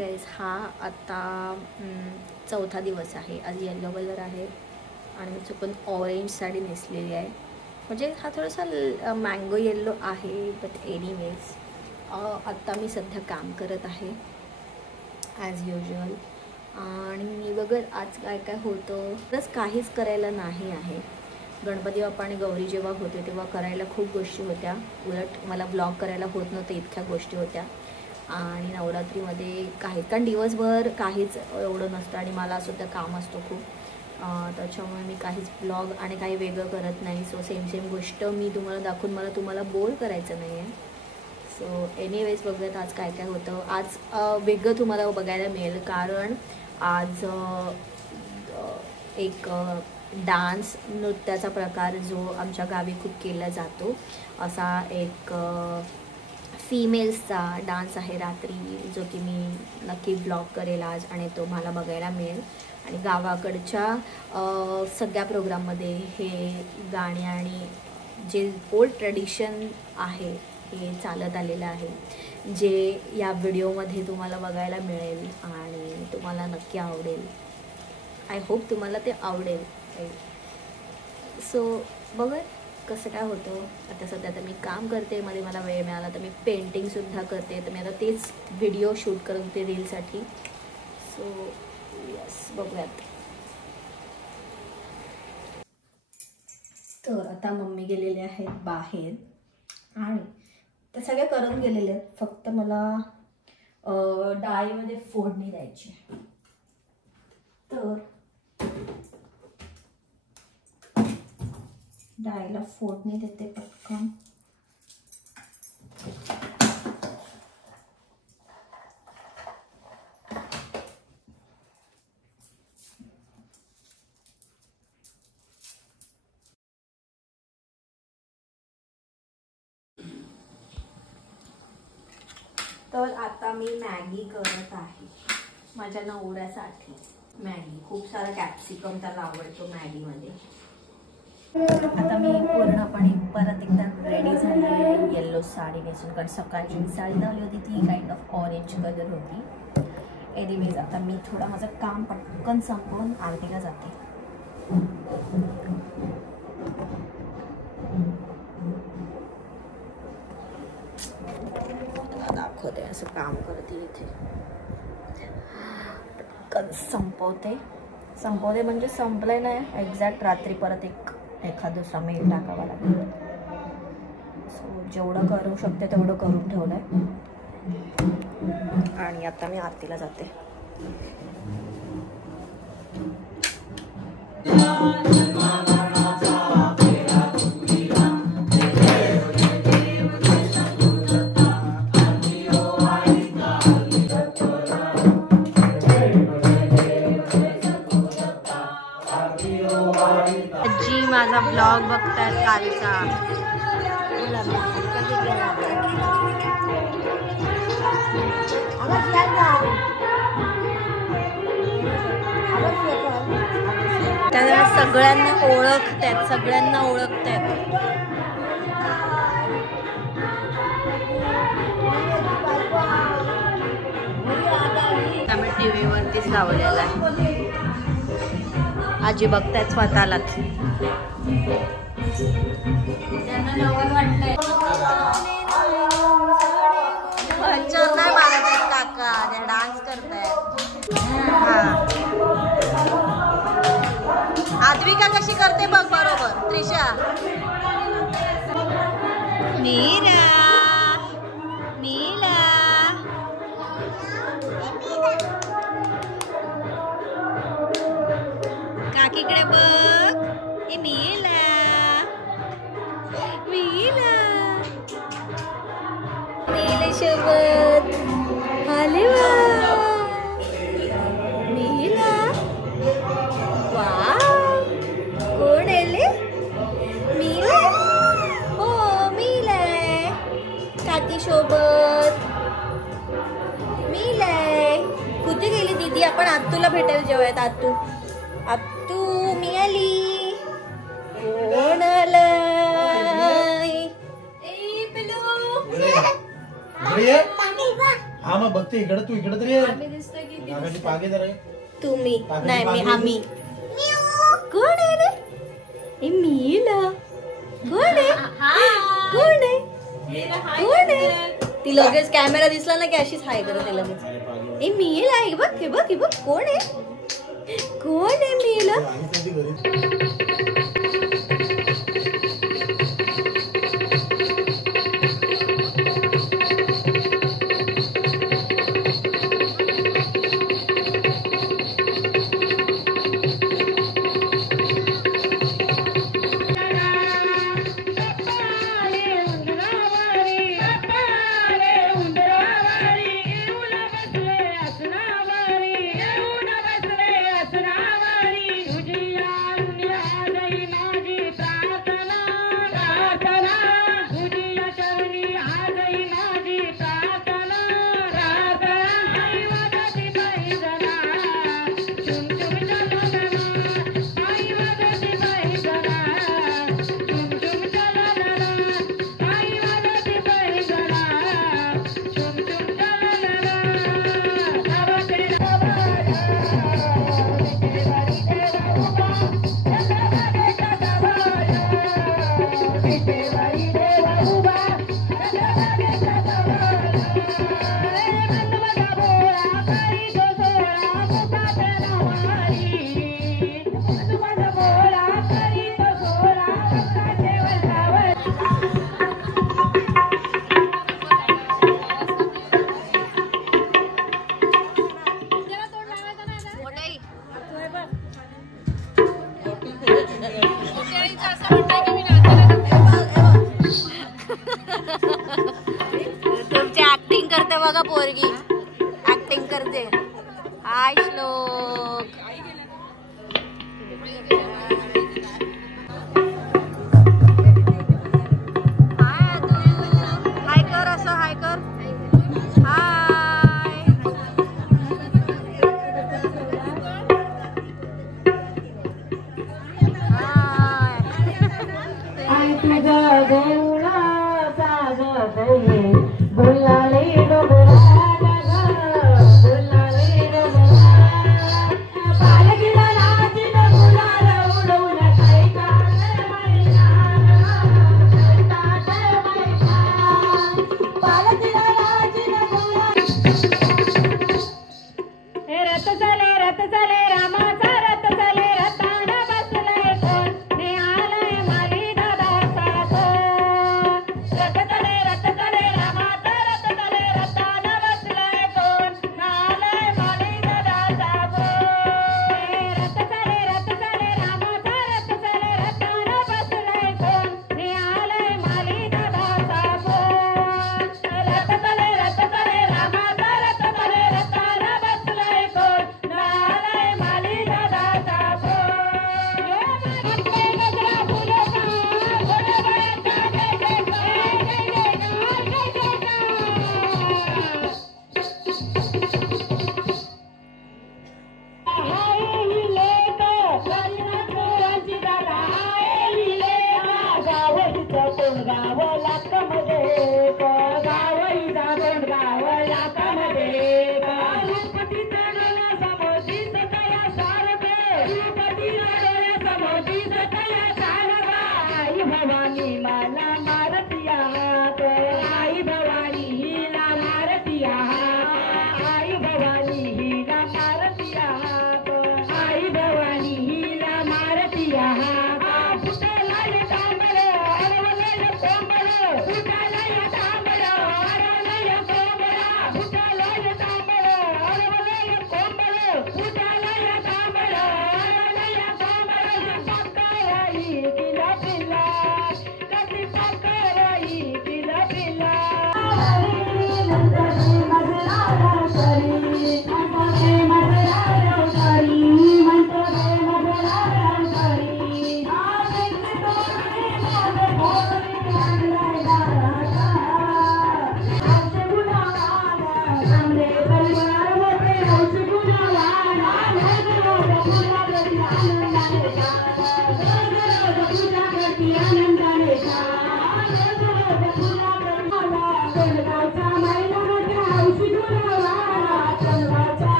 Guys हा आता चौथा दिवस आहे. आज येलो कलर आहे आणि मी चुकून ऑरेंज साडी नेसलेली आहे. म्हणजे हा थोडासा मँगो येल्लो आहे. बट एनिवेज आत्ता मी सध्या काम करत आहे ॲज युजल. आणि बघा आज काय काय होतं. बस काहीच करायला नाही आहे. गणपती बाप्पा आणि गौरी जेव्हा होते तेव्हा करायला खूप गोष्टी होत्या. उलट मला ब्लॉग करायला होत नव्हतं, इतक्या गोष्टी होत्या. आणि नवरात्रीमध्ये काही कारण दिवसभर काहीच एवढं नसतं आणि मला सुद्धा काम असतं खूप. त्याच्यामुळे मी काहीच ब्लॉग आणि काही वेगळं करत नाही. सो सेम गोष्ट मी तुम्हाला दाखवून मला तुम्हाला बोर करायचं नाही आहे. सो एनिवेज बघूयात आज काय काय होतं. आज वेगळं तुम्हाला बघायला मिळेल कारण आज एक डान्स नृत्याचा प्रकार जो आमच्या गावी खूप केला जातो असा एक फिमेल्सचा डान्स आहे रात्री, जो की मी नक्की ब्लॉग करेल आज आणि तो मला बघायला मिळेल. आणि गावाकडच्या सगळ्या प्रोग्राममध्ये हे गाणे आणि जे ओल्ड ट्रेडिशन आहे हे चालत आलेलं आहे, जे या व्हिडिओमध्ये तुम्हाला बघायला मिळेल आणि तुम्हाला नक्की आवडेल. आय होप तुम्हाला ते आवडेल. सो बघा कसं काय होतं. आता सध्या तर मी काम करते, मध्ये मला वेळ मिळाला तर मी पेंटिंगसुद्धा करते. तर मी आता तेच व्हिडिओ शूट करत होते रीलसाठी. सो यस बघूयात. तर आता मम्मी गेलेले आहेत बाहेर आणि त्या सगळ्या करून गेलेले आहेत. फक्त मला डाळीमध्ये फोडणी द्यायची. तर डाळीला फोडणी देते पटकन. तर आता मी मॅगी करत आहे माझ्या नवऱ्यासाठी. मॅगी खूप सारा कॅप्सिकम त्याला आवडतो मॅगीमध्ये. आता मी पूर्णपणे परत एकदा रेडी झाली आहे येल्लो साडी नेसून. कारण सकाळची साडी लावली होती ती काइंड ऑफ ऑरेंज कलर होती. एनिवेज आता मी थोडं माझं काम पटकन संपवून आरतीला जाते. दाखवते असं काम करते इथे. पटकन संपवते म्हणजे संपलंय नाही एक्झॅक्ट. रात्री परत एखाद दुसरा मेल टाकावा लागेल. सो जेवढं करू शकते तेवढं करून ठेवलंय. आणि आता मी आरतीला जाते. माझा ब्लॉग बघतायत कालचा. त्याला सगळ्यांना ओळखतात. आम्ही टीव्ही वरतीच लावलेला आहे. आजी बघतायत स्वतःलाच. त्यांना नवल वाटतंय. पंचर नाही मारत आहेत काका, ते डान्स करतायत. आद्विका कशी करते बघ बरोबर. त्रिशा मीरा काकीकडे बघ. मीला सोबत आले मीला. वा कोण आले. मीला हो मीला काकी सोबत. मीला कुठे गेली दीदी. आपण आत्तूला भेटायला जेवायत. आत्तू मी आली. कोण आलं. हा मग बघते इकडे, तू इकडे तरी आम्ही दिसतोय की काकाची पागे जरा तुम्ही नाही मी आम्ही कोण आहे रे ए मीला कोण आहे कोण आहे कोण आहे ती लगेच कॅमेरा दिसला ना की अशीच हाय करत आहे लगेच ए मीला आहे बघ हे बघ हे बघ कोण आहे मीला तुमची ऍक्टिंग करते बघा पोरगी ऍक्टिंग करते हाय श्लोक हाय कर असं हाय कर हाय आई तुझा गौळा सागत ये बोलाले डोबरा बोलाले डोबरा पालकीला नाचीन गुलाल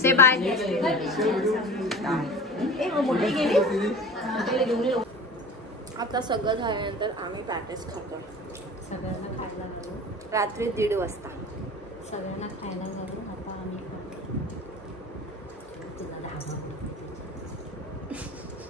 से बाय. आता सगळं झाल्यानंतर आम्ही पॅटेस खातो. सगळ्यांना खायला रात्री 1:30 वाजता सगळ्यांना खायला